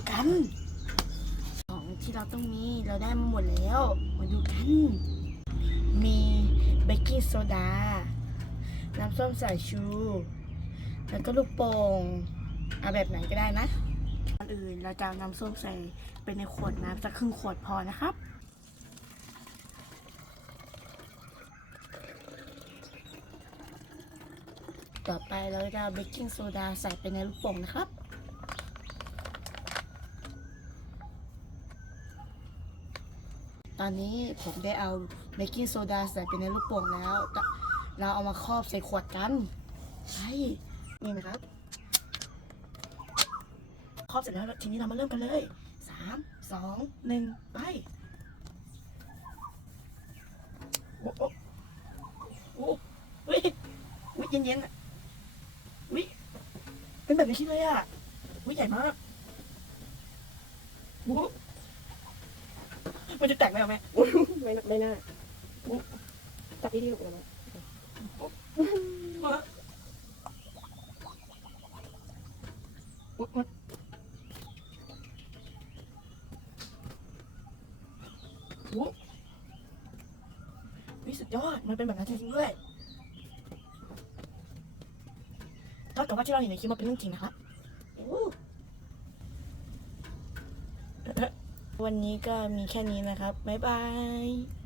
องกัน ของที่เราต้องมีเราได้มาหมดแล้ว มาดูกัน มีเบกกิ้งโซดา น้ำส้มสายชู แล้วก็ลูกโป่งเอาแบบไหนก็ได้นะก่อนอื่นเราจะเอาน้ำส้มใส่ไปในขวดน้ำสักครึ่งขวดพอนะครับต่อไปเราจะเอาเบกกิ้งโซดาใส่ไปในลูกโป่งนะครับ ตอนนี้ผมได้เอาเบกกิ้งโซดาใส่ไปในลูกโป่งแล้ว เราเอามาครอบใส่ขวดกันใช่นี่นะครับ ครอบเสร็จแล้วทีนี้เรามาเริ่มกันเลยสามสองหนึ่งไปโอ้โอ้โอ้เฮ้ยวิเย็นๆอะวิเป็นแบบนคลิปเลยอะวิใหญ่มากโอ้ มันจะแตกไหมอะแม่ไม่น่าไม่น่าจับที่ที่ลูกเลยนะมาอุ๊ยมันโอ้วิสุดยอด มันเป็นแบบนั้นจริงๆด้วยเท่ากับว่าที่เราเห็นในคลิปมันเป็นเรื่องจริงนะครับโอ้เอ๊ะ วันนี้ก็มีแค่นี้นะครับ บ๊ายบาย